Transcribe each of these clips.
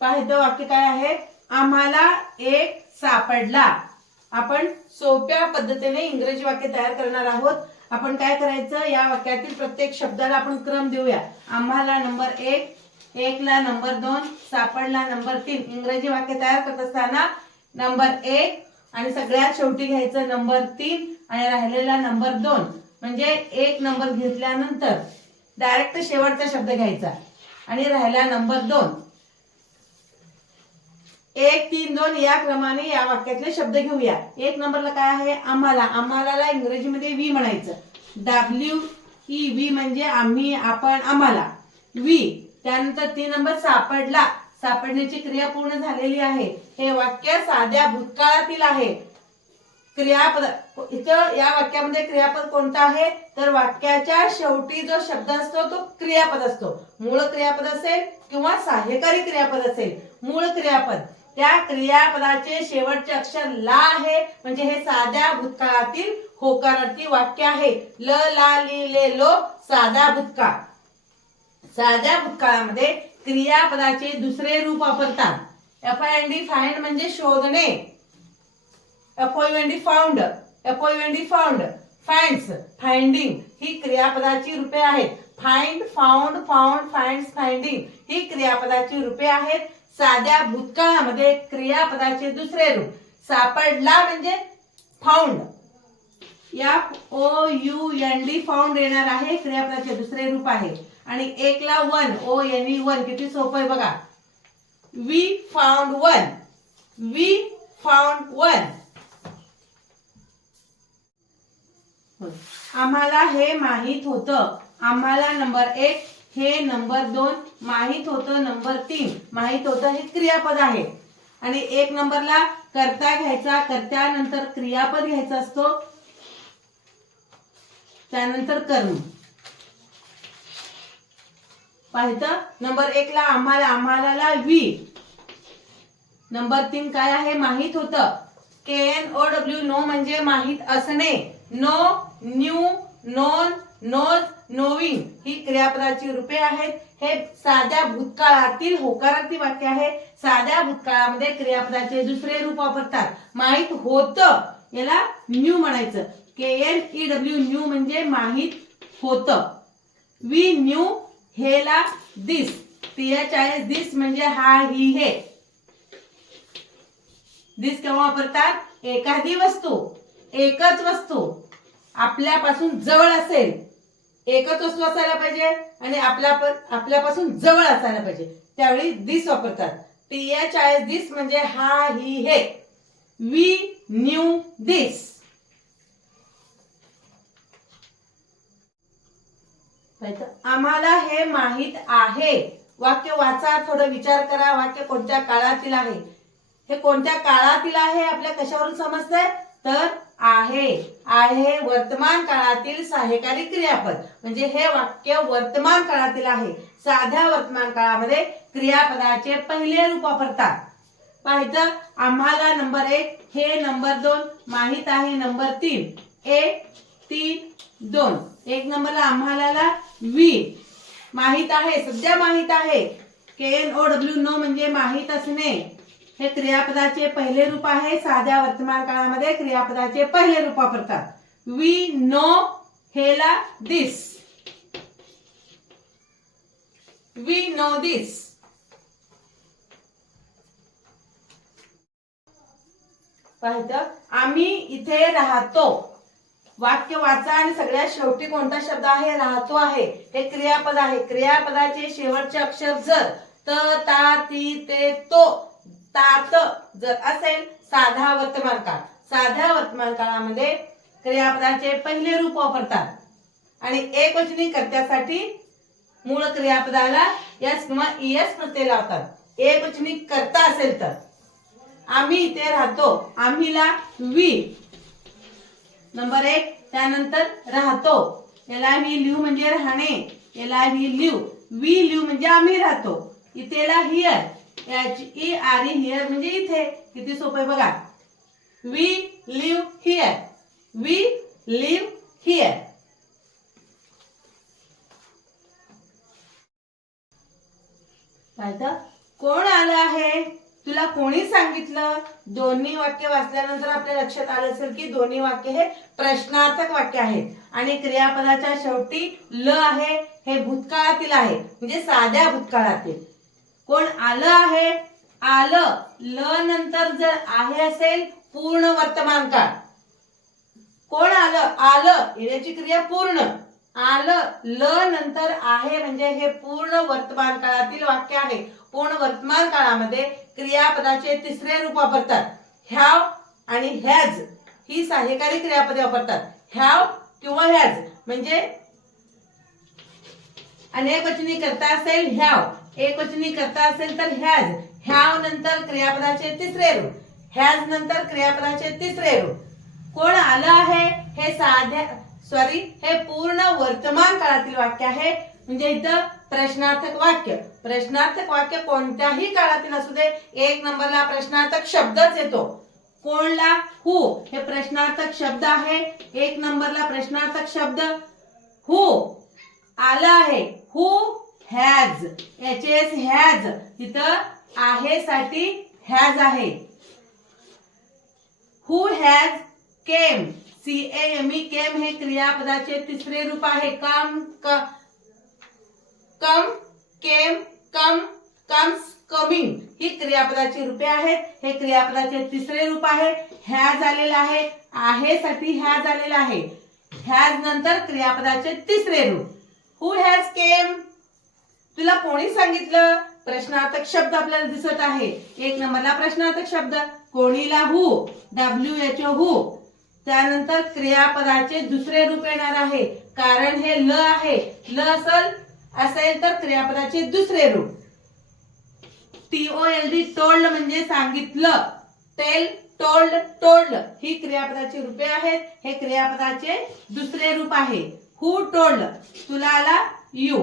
पाहिलं वाक्य काय आहे? आम्हाला एक सापडला. आपण सोप्या पद्धतीने इंग्रजी वाक्य तयार करणार आहोत. आपण काय करायचं? या वाक्यातील प्रत्येक शब्दाला आपण क्रम देऊया. आम्हाला नंबर एक एकला नंबर दोन सापडला नंबर तीन इंग्रजी वाक्य तयार करत असताना नंबर एक आणि सगळ्यात शेवटी घ्यायचं नंबर तीन आणि राहिलेला नंबर दोन. म्हणजे एक नंबर घेतल्यानंतर डायरेक्ट शेवटचा शब्द घ्यायचा आणि राहिला नंबर दोन. एक तीन दोन या क्रमाने या वाक्यातले शब्द घेऊया. एक नंबरला काय आहे? आम्हाला. आम्हाला इंग्रजीमध्ये वी म्हणायचं. डब्ल्यू ई वी म्हणजे आम्ही आपण आम्हाला. वी त्यानंतर तीन नंबर सापडला. सापडण्याची क्रिया पूर्ण झालेली आहे. हे वाक्य साध्या भूतकाळातील आहे. क्रियापद इथं या वाक्यामध्ये क्रियापद कोणता आहे? तर वाक्याच्या शेवटी जो शब्द असतो तो क्रियापद असतो. मूळ क्रियापद असेल किंवा सहाय्यकारी क्रियापद असेल. मूळ क्रियापद. त्या क्रियापदाचे शेवटचे अक्षर ला आहे. म्हणजे हे साध्या भूतकाळातील होकारार्थी वाक्य आहे. ल ला ली ले लो साधा भूतकाळ. साध्या भूतकाळामध्ये क्रियापदाचे दुसरे रूप वापरतात. F I N D find म्हणजे शोधणे. Appointment found appointment found finds finding ही क्रियापदाची रूपे आहेत. Find found found find finding ही क्रियापदाची रूपे आहेत. साध्या भूतकाळामध्ये क्रियापदाचे दुसरे रूप. सापडला म्हणजे फाउंड या O U N D found येणार आहे क्रियापदाचे दुसरे रूप आहे. आणि एकला one O N E one किती सोपं आहे बघा. We found one we found one आम्हाला हे माहीत होतं. आम्हाला नंबर एक हे नंबर दोन माहीत होतं नंबर तीन. माहीत होतं हे क्रियापद आहे. आणि एक नंबरला कर्ता घ्यायचा कर्त्यानंतर क्रियापद घ्यायचा असतो. त्यानंतर कर्म. पाहिजे नंबर एक ला आम्हाला आम्हाला वी. नंबर तीन काय आहे? माहीत होतं. K N O W know म्हणजे माहीत असणे. Know knew known knows knowing ही क्रियापदाची रूपे आहेत. हे साध्या भूतकाळातील होकारार्थी वाक्य आहे. साध्या भूतकाळामध्ये क्रियापदाचे दुसरे रूप वापरतात. माहीत होतं याला न्यू म्हणायचं. K N E W knew म्हणजे माहीत होतं. वी न्यू हेला दिस. टीएच आय दिस म्हणजे हा ही हे. दिस केव्हा वापरतात? एखादी वस्तू एकच वस्तू आपल्यापासून जवळ असेल. एकच वस्तू असायला पाहिजे आणि आपल्या आपल्यापासून जवळ असायला पाहिजे. त्यावेळी दिस वापरतात. टी एच आय दिस म्हणजे हा ही हे. वी न्यू दिस आम्हाला हे माहीत आहे. वाक्य वाचा थोडं विचार करा. वाक्य कोणत्या काळातील आहे? हे कोणत्या काळातील आहे? आपल्या कशावरून समजतंय? तर आहे. आहे वर्तमान काळातील सहाय्यकारी क्रियापद. म्हणजे हे वाक्य वर्तमान काळातील आहे. साध्या वर्तमान काळामध्ये क्रियापदाचे पहिले रूप वापरतात. पाहिजे आम्हाला नंबर एक हे नंबर दोन माहीत आहे नंबर तीन. एक तीन दोन. एक नंबरला आम्हाला वी. माहीत आहे सध्या माहीत आहे. K N O W know म्हणजे माहीत असणे. हे क्रियापदाचे पहिले रूप आहे साध्या वर्तमान काळामध्ये क्रियापदाचे पहिले रूप वापरतात. वी नो हेला दिस वी नो दिस पाहिजे आम्ही इथे राहतो. वाक्य वाचा आणि सगळ्यात शेवटी कोणता शब्द आहे? राहतो आहे. हे क्रियापद आहे. क्रियापदाचे शेवटचे अक्षर जर त ता ती ते तो. तात जर असेल साधा वर्तमान काळ. साध्या वर्तमान काळामध्ये क्रियापदाचे पहिले रूप वापरतात. आणि एक वचनी कर्त्यासाठी मूळ क्रियापदाला यस किंवा इयस प्रत्यय लावतात. एक वचनी कर्ता असेल तर. आम्ही इथे राहतो. आम्हीला वी नंबर एक त्यानंतर राहतो. याला मी लिव म्हणजे राहणे. याला मी लिव वी लिव म्हणजे आम्ही राहतो. इथेला here H E R here म्हणजे इथे. किती सोपं आहे बघा. We live here we live here पाहिजे कोण आलं आहे? तुला कोणी सांगितलं? दोन्ही वाक्य वाचल्यानंतर आपल्या लक्षात आलं असेल की दोन्ही वाक्य हे प्रश्नार्थक वाक्य आहेत. आणि क्रियापदाच्या शेवटी ल आहे हे भूतकाळातील आहे. म्हणजे साध्या भूतकाळातील. कोण आलं आहे? आलं. ल नंतर जर आहे असेल पूर्ण वर्तमान काळ. कोण आलं? आलं. याची क्रिया पूर्ण. आलं. ल नंतर आहे म्हणजे हे पूर्ण वर्तमान काळातील वाक्य आहे. पूर्ण वर्तमान काळामध्ये क्रियापदाचे तिसरे रूप वापरतात. ह्याव आणि हॅज ही सहाय्यकारी क्रियापदे वापरतात. ह्याव किंवा हॅज म्हणजे अनेक वचनी करता असेल ह्याव. एकवचनी करता असेल तर हॅज ह्याव नंतर क्रियापदाचे तिसरे रूप. हॅज नंतर क्रियापदाचे तिसरे रूप. कोण आलं आहे? हे साध्या सॉरी हे पूर्ण वर्तमान काळातील वाक्य आहे. म्हणजे इथं प्रश्नार्थक वाक्य. प्रश्नार्थक वाक्य कोणत्याही काळातील असू दे एक नंबरला प्रश्नार्थक शब्दच येतो. कोणला? हु हे प्रश्नार्थक शब्द आहे. एक नंबरला प्रश्नार्थक शब्द. हु आलं आहे. Who has H S has तिथं आहे साठी हॅज आहे who has came C M E came हे क्रियापदाचे तिसरे रूप आहे. कम क- कम केम कम कम्स कमिंग ही क्रियापदाची रूपे आहेत. हे क्रियापदाचे तिसरे रूप आहे. हॅज आलेलं आहे. आहे साठी हॅज आलेलं आहे. हॅज नंतर क्रियापदाचे तिसरे रूप. हु हॅज केम तुला कोणी सांगितलं? प्रश्नार्थक शब्द आपल्याला दिसत आहे. एक नंबरला प्रश्नार्थक शब्द. कोणीला who? W H O who. त्यानंतर क्रियापदाचे दुसरे रूप येणार आहे. कारण हे ल आहे. ल असल असेल तर क्रियापदाचे दुसरे रूप. T O L D told म्हणजे सांगितलं. टेल टोल्ड टोल्ड ही क्रियापदाची रूपे आहेत. हे क्रियापदाचे दुसरे रूप आहे. हु टोल्ड तुला आला यू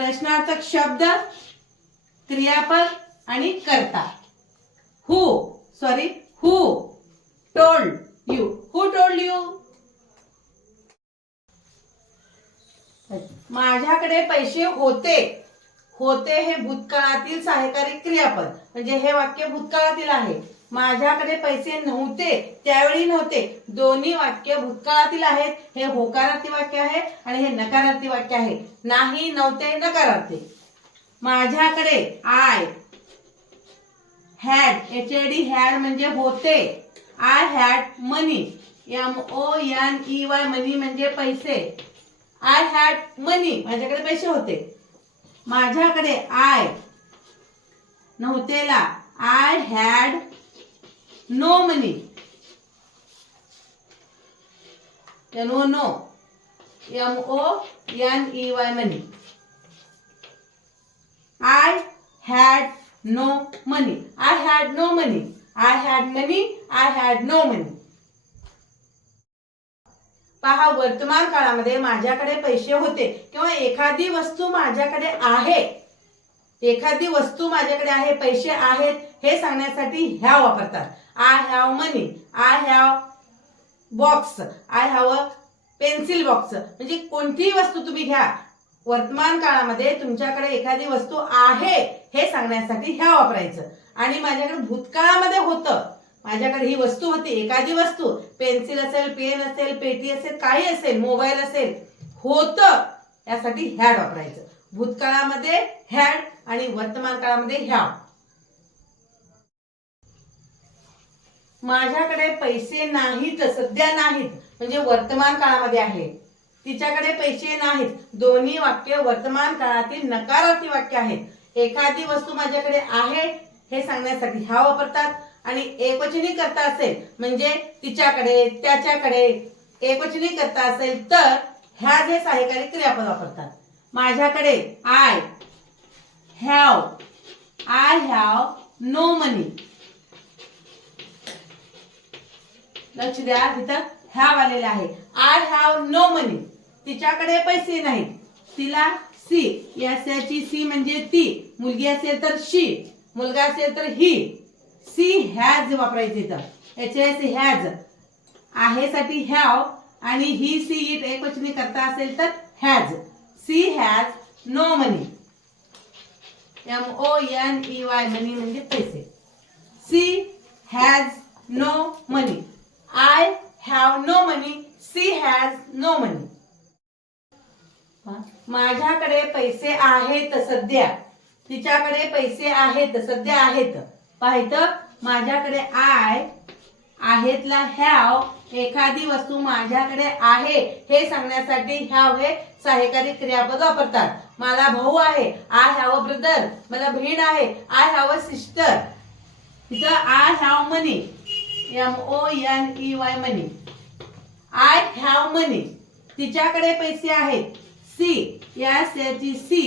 प्रश्नार्थक शब्द क्रियापद आणि कर्ता. Who sorry who told you who told you माझ्याकडे पैसे होते. होते हे भूतकाळातील सहाय्यकारी क्रियापद. म्हणजे हे वाक्य भूतकाळातील आहे. माझ्याकडे पैसे नव्हते त्यावेळी नव्हते. दोन्ही वाक्य भूतकाळातील आहेत. हे होकारार्थी वाक्य आहे आणि हे नकारार्थी वाक्य आहे. नाही नव्हते नकारार्थी. माझ्याकडे I had H A D had म्हणजे होते. I had money M O N E Y money म्हणजे पैसे. आय हॅड मनी माझ्याकडे पैसे होते. माझ्याकडे I नव्हतेला. I had no money N O हो no. M O N E Y money. I had no money. I had no money. I had money. I had no money. पहा वर्तमान काळामध्ये माझ्याकडे पैसे होते किंवा एखादी वस्तू माझ्याकडे आहे. एखादी वस्तू माझ्याकडे आहे पैसे आहेत हे सांगण्यासाठी ह्या वापरतात. I have money I have box I have a pencil box म्हणजे कोणतीही वस्तू तुम्ही घ्या. वर्तमान काळामध्ये तुमच्याकडे एखादी वस्तू आहे हे सांगण्यासाठी ह्या वापरायचं. आणि माझ्याकडे भूतकाळामध्ये होतं. माझ्याकडे ही वस्तू होती एखादी वस्तू. पेन्सिल असेल पेन असेल पेटी असेल काही असेल मोबाईल असेल. होतं. यासाठी ह्या वापरायचं. भूतकाळामध्ये हॅड आणि वर्तमान काळामध्ये ह्या माझ्याकडे पैसे नाहीत सध्या नाहीत म्हणजे वर्तमान काळामध्ये आहे. तिच्याकडे पैसे नाहीत. दोन्ही वाक्य वर्तमान काळातील नकारार्थी वाक्य आहेत. एखादी वस्तू माझ्याकडे आहे हे सांगण्यासाठी ह्या वापरतात आणि एकवचनी करता असेल म्हणजे तिच्याकडे त्याच्याकडे एकवचनी करता असेल तर ह्या जे सहाय्यकारी क्रियापद वापरतात. माझ्याकडे I have I have no money लक्ष द्या तिथं हॅव आलेलं आहे. आय हॅव नो मनी तिच्याकडे पैसे नाहीत तिला सी याची सी म्हणजे ती मुलगी असेल तर शी मुलगा असेल तर ही सी हॅज वापरायची तर एच एस हॅज आहे साठी हॅव आणि ही सी इट एक वचनी करता असेल तर has she has no money M O N E Y money म्हणजे पैसे. She has no money I have no money she has no money माझ्याकडे पैसे आहेत सध्या. तिच्याकडे पैसे आहेत सध्या आहेत. पाहितं माझ्याकडे आय आहेतला हॅव एखादी वस्तू माझ्याकडे आहे हे सांगण्यासाठी हॅव हे सहाय्यकारी क्रियापद वापरतात. मला भाऊ आहे आय हॅव अ ब्रदर मला बहीण आहे आय हॅव अ सिस्टर तिथं I have money M O N E Y money I have money तिच्याकडे पैसे आहेत. सी या ची सी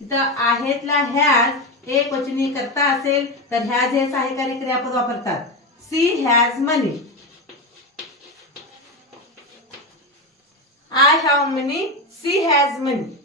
तिथं आहेतला हॅज एक वचनी करता असेल तर ह्याज हे सहाय्यकारी क्रियापद वापरतात. She has money. I have money. She has money.